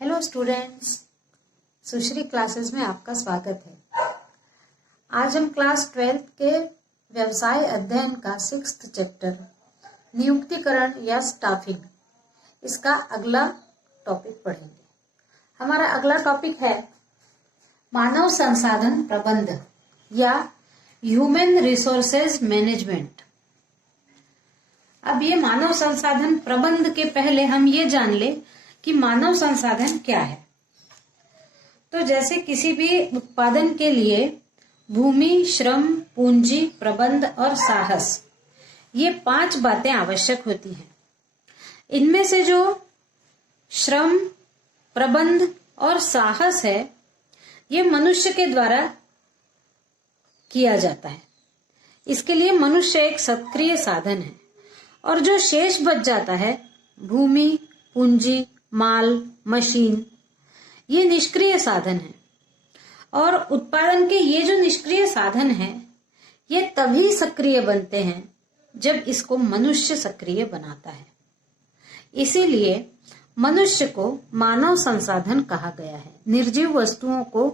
Hello students, सुश्री classes में आपका स्वागत है। आज हम क्लास 12th के व्यवसाय अध्ययन का 6th चैप्टर नियुक्तिकरण या स्टाफिंग, इसका अगला टॉपिक पढ़ेंगे। हमारा अगला टॉपिक है मानव संसाधन प्रबंध या ह्यूमन रिसोर्सेज मैनेजमेंट। अब ये मानव संसाधन प्रबंध के पहले हम ये जान ले कि मानव संसाधन क्या है। तो जैसे किसी भी उत्पादन के लिए भूमि, श्रम, पूंजी, प्रबंध और साहस, ये 5 बातें आवश्यक होती हैं। इनमें से जो श्रम, प्रबंध और साहस है, ये मनुष्य के द्वारा किया जाता है। इसके लिए मनुष्य एक सक्रिय साधन है और जो शेष बच जाता है, भूमि, पूंजी, माल, मशीन, ये निष्क्रिय साधन है। और उत्पादन के ये जो निष्क्रिय साधन है, ये तभी सक्रिय बनते हैं जब इसको मनुष्य सक्रिय बनाता है। इसीलिए मनुष्य को मानव संसाधन कहा गया है। निर्जीव वस्तुओं को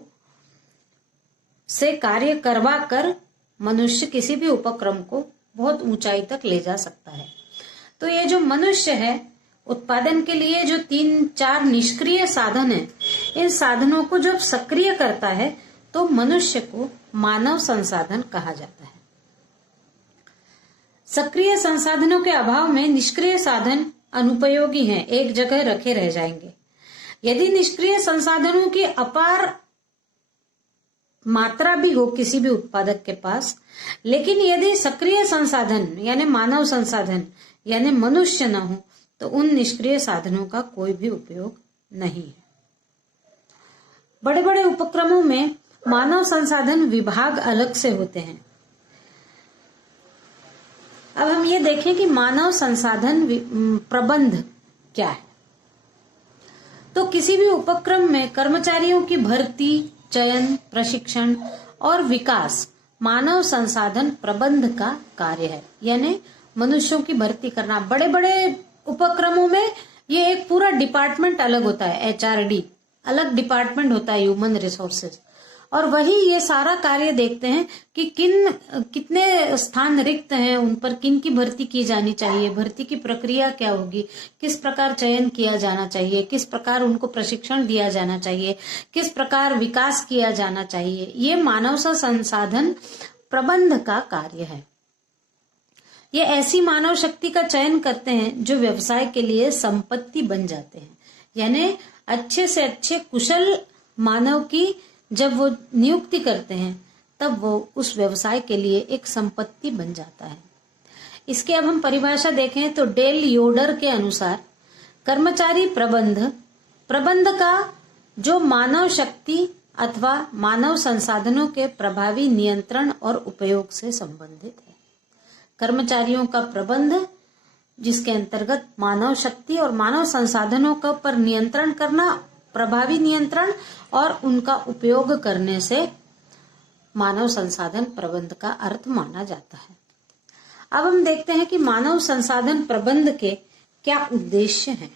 से कार्य करवा कर मनुष्य किसी भी उपक्रम को बहुत ऊंचाई तक ले जा सकता है। तो ये जो मनुष्य है, उत्पादन के लिए जो 3-4 निष्क्रिय साधन है, इन साधनों को जब सक्रिय करता है तो मनुष्य को मानव संसाधन कहा जाता है। सक्रिय संसाधनों के अभाव में निष्क्रिय साधन अनुपयोगी हैं, एक जगह रखे रह जाएंगे। यदि निष्क्रिय संसाधनों की अपार मात्रा भी हो किसी भी उत्पादक के पास, लेकिन यदि सक्रिय संसाधन यानी मानव संसाधन यानी मनुष्य न हो, तो उन निष्क्रिय साधनों का कोई भी उपयोग नहीं है। बड़े बड़े उपक्रमों में मानव संसाधन विभाग अलग से होते हैं। अब हम ये देखें कि मानव संसाधन प्रबंध क्या है। तो किसी भी उपक्रम में कर्मचारियों की भर्ती, चयन, प्रशिक्षण और विकास मानव संसाधन प्रबंध का कार्य है। यानी मनुष्यों की भर्ती करना। बड़े बड़े उपक्रमों में ये एक पूरा डिपार्टमेंट अलग होता है, HRD अलग डिपार्टमेंट होता है, ह्यूमन रिसोर्सेज, और वही ये सारा कार्य देखते हैं कि कितने स्थान रिक्त हैं, उन पर किन की भर्ती की जानी चाहिए, भर्ती की प्रक्रिया क्या होगी, किस प्रकार चयन किया जाना चाहिए, किस प्रकार उनको प्रशिक्षण दिया जाना चाहिए, किस प्रकार विकास किया जाना चाहिए। ये मानव संसाधन प्रबंध का कार्य है। ये ऐसी मानव शक्ति का चयन करते हैं जो व्यवसाय के लिए संपत्ति बन जाते हैं। यानी अच्छे से अच्छे कुशल मानव की जब वो नियुक्ति करते हैं, तब वो उस व्यवसाय के लिए एक संपत्ति बन जाता है। इसके अब हम परिभाषा देखें तो डेल योडर के अनुसार कर्मचारी प्रबंध का जो मानव शक्ति अथवा मानव संसाधनों के प्रभावी नियंत्रण और उपयोग से संबंधित है। कर्मचारियों का प्रबंध, जिसके अंतर्गत मानव शक्ति और मानव संसाधनों का पर नियंत्रण करना, प्रभावी नियंत्रण और उनका उपयोग करने से मानव संसाधन प्रबंध का अर्थ माना जाता है। अब हम देखते हैं कि मानव संसाधन प्रबंध के क्या उद्देश्य हैं।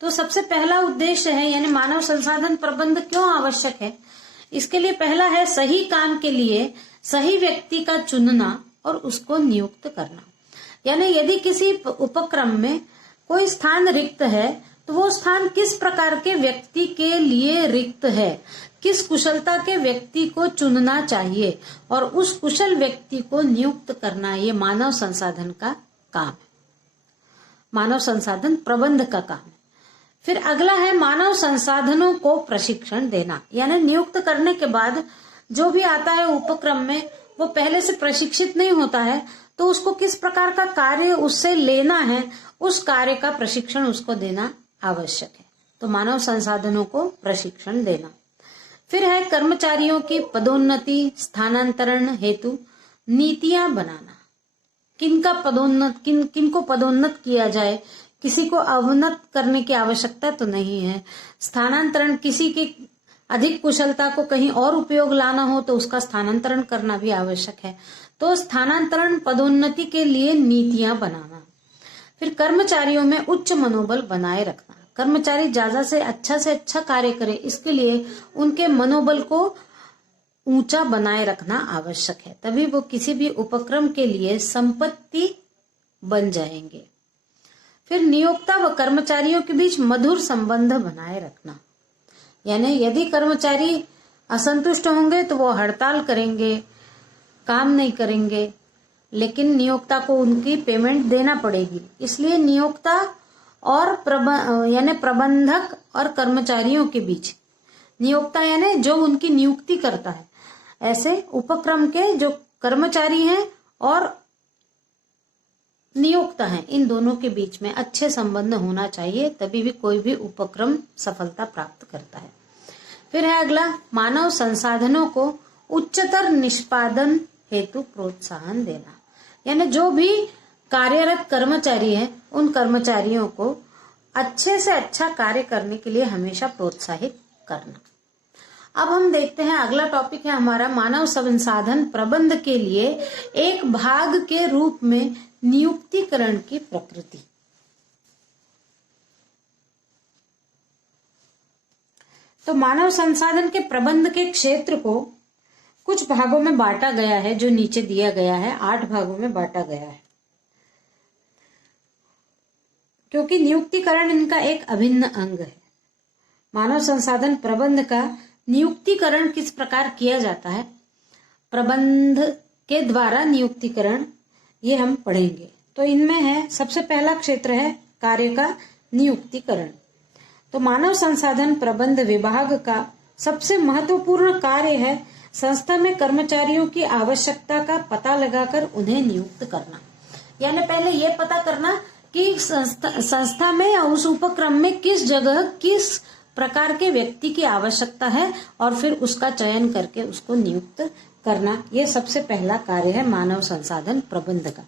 तो सबसे पहला उद्देश्य है, यानी मानव संसाधन प्रबंध क्यों आवश्यक है। इसके लिए पहला है सही काम के लिए सही व्यक्ति का चुनना और उसको नियुक्त करना। यानी यदि किसी उपक्रम में कोई स्थान रिक्त है, तो वो स्थान किस प्रकार के व्यक्ति के लिए रिक्त है, किस कुशलता के व्यक्ति को चुनना चाहिए और उस कुशल व्यक्ति को नियुक्त करना, ये मानव संसाधन का काम है, मानव संसाधन प्रबंध का काम है। फिर अगला है मानव संसाधनों को प्रशिक्षण देना। यानी नियुक्त करने के बाद जो भी आता है उपक्रम में, वो पहले से प्रशिक्षित नहीं होता है, तो उसको किस प्रकार का कार्य उससे लेना है, उस कार्य का प्रशिक्षण उसको देना आवश्यक है। तो मानव संसाधनों को प्रशिक्षण देना। फिर है कर्मचारियों की पदोन्नति, स्थानांतरण हेतु नीतियां बनाना। किनको पदोन्नत किया जाए, किसी को अवनत करने की आवश्यकता तो नहीं है। स्थानांतरण, किसी की अधिक कुशलता को कहीं और उपयोग लाना हो तो उसका स्थानांतरण करना भी आवश्यक है। तो स्थानांतरण, पदोन्नति के लिए नीतियां बनाना। फिर कर्मचारियों में उच्च मनोबल बनाए रखना। कर्मचारी ज्यादा से अच्छा कार्य करे, इसके लिए उनके मनोबल को ऊंचा बनाए रखना आवश्यक है, तभी वो किसी भी उपक्रम के लिए संपत्ति बन जाएंगे। फिर नियोक्ता व कर्मचारियों के बीच मधुर संबंध बनाए रखना, यानी यदि कर्मचारी असंतुष्ट होंगे तो वो हड़ताल करेंगे, काम नहीं करेंगे, लेकिन नियोक्ता को उनकी पेमेंट देना पड़ेगी। इसलिए नियोक्ता और यानी प्रबंधक और कर्मचारियों के बीच, नियोक्ता यानी जो उनकी नियुक्ति करता है, ऐसे उपक्रम के जो कर्मचारी हैं और नियोक्ता हैं, इन दोनों के बीच में अच्छे संबंध होना चाहिए, तभी भी कोई भी उपक्रम सफलता प्राप्त करता है। फिर है अगला, मानव संसाधनों को उच्चतर निष्पादन हेतु प्रोत्साहन देना, यानी जो भी कार्यरत कर्मचारी है उन कर्मचारियों को अच्छे से अच्छा कार्य करने के लिए हमेशा प्रोत्साहित करना। अब हम देखते हैं अगला टॉपिक है हमारा मानव संसाधन प्रबंध के लिए एक भाग के रूप में नियुक्तिकरण की प्रकृति। तो मानव संसाधन के प्रबंध के क्षेत्र को कुछ भागों में बांटा गया है, जो नीचे दिया गया है, 8 भागों में बांटा गया है, क्योंकि नियुक्तिकरण इनका एक अभिन्न अंग है। मानव संसाधन प्रबंध का नियुक्तिकरण किस प्रकार किया जाता है, प्रबंध के द्वारा नियुक्तिकरण, ये हम पढ़ेंगे। तो इनमें है, सबसे पहला क्षेत्र है कार्य का नियुक्तिकरण। तो मानव संसाधन प्रबंध विभाग का सबसे महत्वपूर्ण कार्य है संस्था में कर्मचारियों की आवश्यकता का पता लगाकर उन्हें नियुक्त करना, यानी पहले ये पता करना कि संस्था में या उस उपक्रम में किस जगह किस प्रकार के व्यक्ति की आवश्यकता है और फिर उसका चयन करके उसको नियुक्त करना, ये सबसे पहला कार्य है मानव संसाधन प्रबंध का।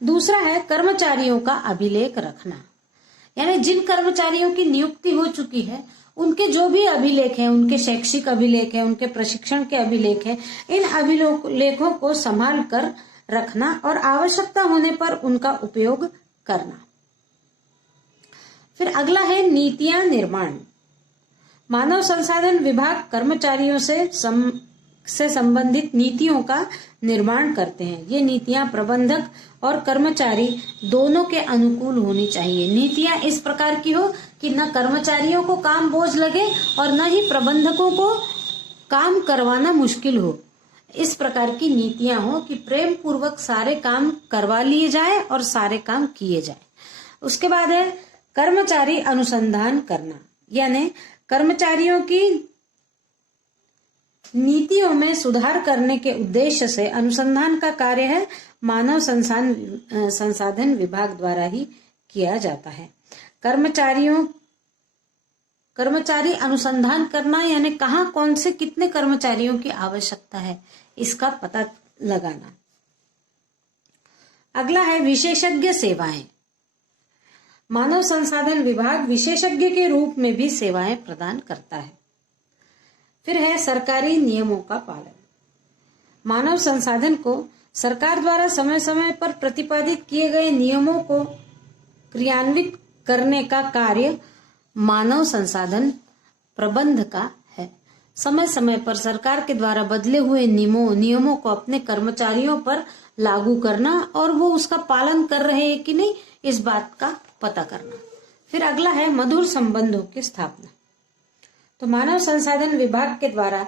दूसरा है कर्मचारियों का अभिलेख रखना, यानी जिन कर्मचारियों की नियुक्ति हो चुकी है उनके जो भी अभिलेख हैं, उनके शैक्षिक अभिलेख हैं, उनके प्रशिक्षण के अभिलेख हैं, इन अभिलेखों को संभाल कर रखना और आवश्यकता होने पर उनका उपयोग करना। फिर अगला है नीतियां निर्माण। मानव संसाधन विभाग कर्मचारियों से संबंधित नीतियों का निर्माण करते हैं। ये नीतियां प्रबंधक और कर्मचारी दोनों के अनुकूल होनी चाहिए। नीतियां इस प्रकार की हो कि न कर्मचारियों को काम बोझ लगे और न ही प्रबंधकों को काम करवाना मुश्किल हो। इस प्रकार की नीतियां हो कि प्रेम पूर्वक सारे काम करवा लिए जाए और सारे काम किए जाए। उसके बाद है कर्मचारी अनुसंधान करना, यानी कर्मचारियों की नीतियों में सुधार करने के उद्देश्य से अनुसंधान का कार्य है मानव संसाधन विभाग द्वारा ही किया जाता है। कर्मचारी अनुसंधान करना यानी कहाँ कौन से कितने कर्मचारियों की आवश्यकता है, इसका पता लगाना। अगला है विशेषज्ञ सेवाएं। मानव संसाधन विभाग विशेषज्ञ के रूप में भी सेवाएं प्रदान करता है। फिर है सरकारी नियमों का पालन। मानव संसाधन को सरकार द्वारा समय समय पर प्रतिपादित किए गए नियमों को क्रियान्वित करने का कार्य मानव संसाधन प्रबंध का है। समय समय पर सरकार के द्वारा बदले हुए नियमों को अपने कर्मचारियों पर लागू करना और वो उसका पालन कर रहे हैं कि नहीं, इस बात का पता करना। फिर अगला है मधुर संबंधों की स्थापना। तो मानव संसाधन विभाग के द्वारा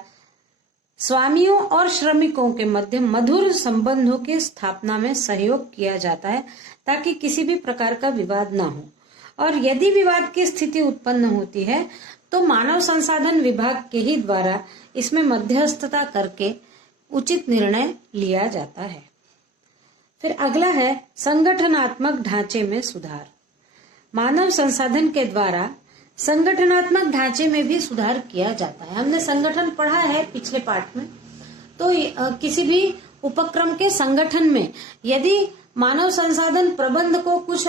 स्वामियों और श्रमिकों के मध्य मधुर संबंधों की स्थापना में सहयोग किया जाता है ताकि किसी भी प्रकार का विवाद ना हो, और यदि विवाद की स्थिति उत्पन्न होती है तो मानव संसाधन विभाग के ही द्वारा इसमें मध्यस्थता करके उचित निर्णय लिया जाता है। फिर अगला है संगठनात्मक ढांचे में सुधार। मानव संसाधन के द्वारा संगठनात्मक ढांचे में भी सुधार किया जाता है। हमने संगठन पढ़ा है पिछले पाठ में। तो किसी भी उपक्रम के संगठन में यदि मानव संसाधन प्रबंध को कुछ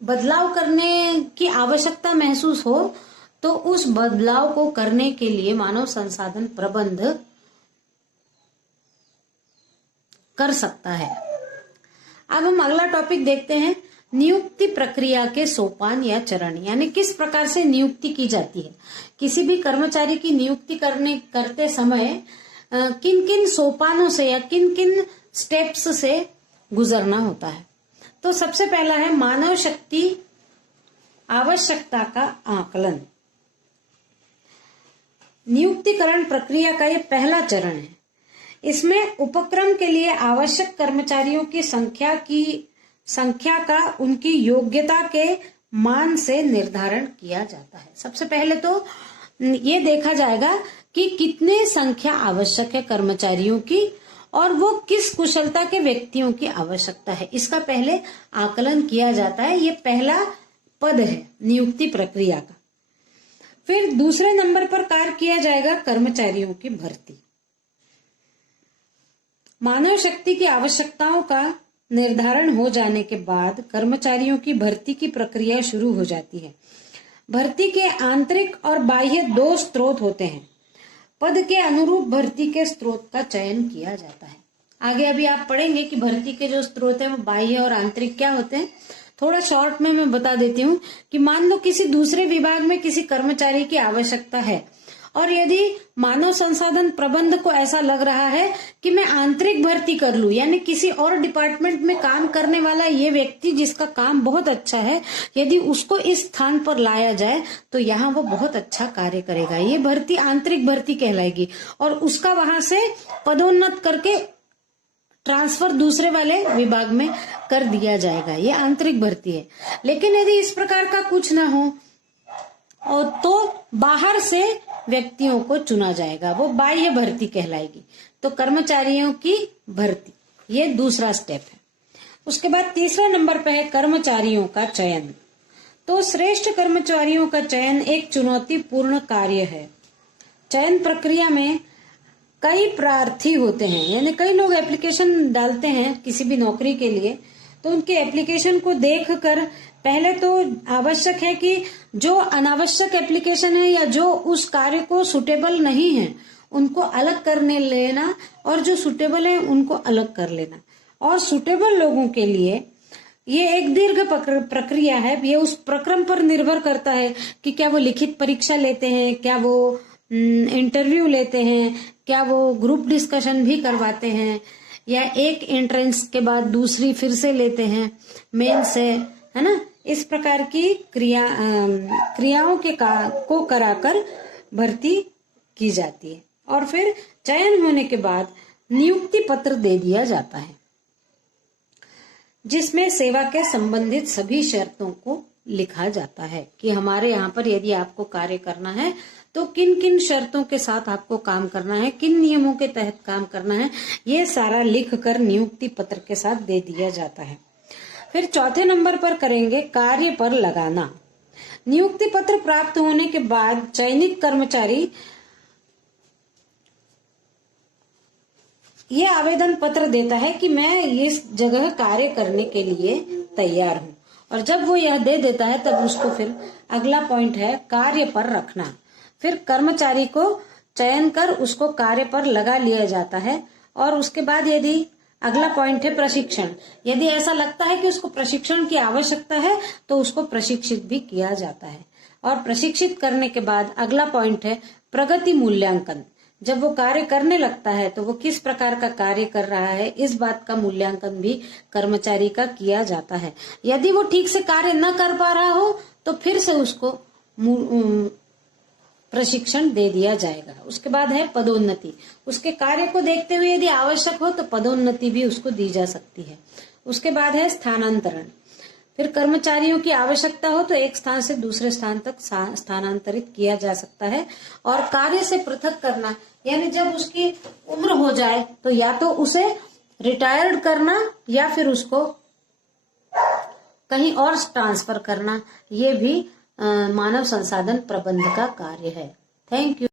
बदलाव करने की आवश्यकता महसूस हो तो उस बदलाव को करने के लिए मानव संसाधन प्रबंध कर सकता है। अब हम अगला टॉपिक देखते हैं नियुक्ति प्रक्रिया के सोपान या चरण, यानी किस प्रकार से नियुक्ति की जाती है। किसी भी कर्मचारी की नियुक्ति करते समय किन किन सोपानों से या किन किन स्टेप्स से गुजरना होता है। तो सबसे पहला है मानव शक्ति आवश्यकता का आकलन। नियुक्तिकरण प्रक्रिया का ये पहला चरण है। इसमें उपक्रम के लिए आवश्यक कर्मचारियों की संख्या का उनकी योग्यता के मान से निर्धारण किया जाता है। सबसे पहले तो ये देखा जाएगा कि कितने संख्या आवश्यक है कर्मचारियों की और वो किस कुशलता के व्यक्तियों की आवश्यकता है, इसका पहले आकलन किया जाता है। ये पहला पद है नियुक्ति प्रक्रिया का। फिर दूसरे नंबर पर कार्य किया जाएगा कर्मचारियों की भर्ती। मानव शक्ति की आवश्यकताओं का निर्धारण हो जाने के बाद कर्मचारियों की भर्ती की प्रक्रिया शुरू हो जाती है। भर्ती के आंतरिक और बाह्य 2 स्रोत होते हैं। पद के अनुरूप भर्ती के स्रोत का चयन किया जाता है। आगे अभी आप पढ़ेंगे कि भर्ती के जो स्रोत है वो बाह्य और आंतरिक क्या होते हैं। थोड़ा शॉर्ट में मैं बता देती हूँ कि मान लो किसी दूसरे विभाग में किसी कर्मचारी की आवश्यकता है और यदि मानव संसाधन प्रबंधक को ऐसा लग रहा है कि मैं आंतरिक भर्ती कर लूं, यानी किसी और डिपार्टमेंट में काम करने वाला ये व्यक्ति जिसका काम बहुत अच्छा है, यदि उसको इस स्थान पर लाया जाए तो यहाँ वो बहुत अच्छा कार्य करेगा, ये भर्ती आंतरिक भर्ती कहलाएगी और उसका वहां से पदोन्नत करके ट्रांसफर दूसरे वाले विभाग में कर दिया जाएगा, ये आंतरिक भर्ती है। लेकिन यदि इस प्रकार का कुछ ना हो और तो बाहर से व्यक्तियों को चुना जाएगा, वो बाह्य भर्ती कहलाएगी। तो कर्मचारियों की भर्ती, ये दूसरा स्टेप है। उसके बाद तीसरा नंबर पे है कर्मचारियों का चयन। तो श्रेष्ठ कर्मचारियों का चयन एक चुनौतीपूर्ण कार्य है। चयन प्रक्रिया में कई प्रार्थी होते हैं, यानी कई लोग एप्लीकेशन डालते हैं किसी भी नौकरी के लिए। तो उनके एप्लीकेशन को देखकर पहले तो आवश्यक है कि जो अनावश्यक एप्लीकेशन है या जो उस कार्य को सुटेबल नहीं है उनको अलग करने लेना और जो सुटेबल है उनको अलग कर लेना। और सुटेबल लोगों के लिए ये एक दीर्घ प्रक्रिया है। ये उस प्रक्रम पर निर्भर करता है कि क्या वो लिखित परीक्षा लेते हैं, क्या वो इंटरव्यू लेते हैं, क्या वो ग्रुप डिस्कशन भी करवाते हैं या एक एंट्रेंस के बाद दूसरी फिर से लेते हैं मेन से, है ना। इस प्रकार की क्रियाओं को कराकर भर्ती की जाती है और फिर चयन होने के बाद नियुक्ति पत्र दे दिया जाता है जिसमें सेवा के संबंधित सभी शर्तों को लिखा जाता है कि हमारे यहाँ पर यदि आपको कार्य करना है तो किन किन शर्तों के साथ आपको काम करना है, किन नियमों के तहत काम करना है, ये सारा लिखकर नियुक्ति पत्र के साथ दे दिया जाता है। फिर चौथे नंबर पर करेंगे कार्य पर लगाना। नियुक्ति पत्र प्राप्त होने के बाद चयनित कर्मचारी ये आवेदन पत्र देता है कि मैं इस जगह कार्य करने के लिए तैयार हूँ, और जब वो यह दे देता है तब उसको फिर अगला पॉइंट है कार्य पर रखना। फिर कर्मचारी को चयन कर उसको कार्य पर लगा लिया जाता है और उसके बाद यदि अगला पॉइंट है प्रशिक्षण। यदि ऐसा लगता है कि उसको प्रशिक्षण की आवश्यकता है तो उसको प्रशिक्षित भी किया जाता है। और प्रशिक्षित करने के बाद अगला पॉइंट है प्रगति मूल्यांकन। जब वो कार्य करने लगता है तो वो किस प्रकार का कार्य कर रहा है, इस बात का मूल्यांकन भी कर्मचारी का किया जाता है। यदि वो ठीक से कार्य न कर पा रहा हो तो फिर से उसको प्रशिक्षण दे दिया जाएगा। उसके बाद है पदोन्नति। उसके कार्य को देखते हुए यदि आवश्यक हो तो पदोन्नति भी उसको दी जा सकती है। उसके बाद है स्थानांतरण। फिर कर्मचारियों की आवश्यकता हो तो एक स्थान से दूसरे स्थान तक स्थानांतरित किया जा सकता है। और कार्य से पृथक करना, यानी जब उसकी उम्र हो जाए तो या तो उसे रिटायर्ड करना या फिर उसको कहीं और ट्रांसफर करना, ये भी मानव संसाधन प्रबंध का कार्य है। Thank you.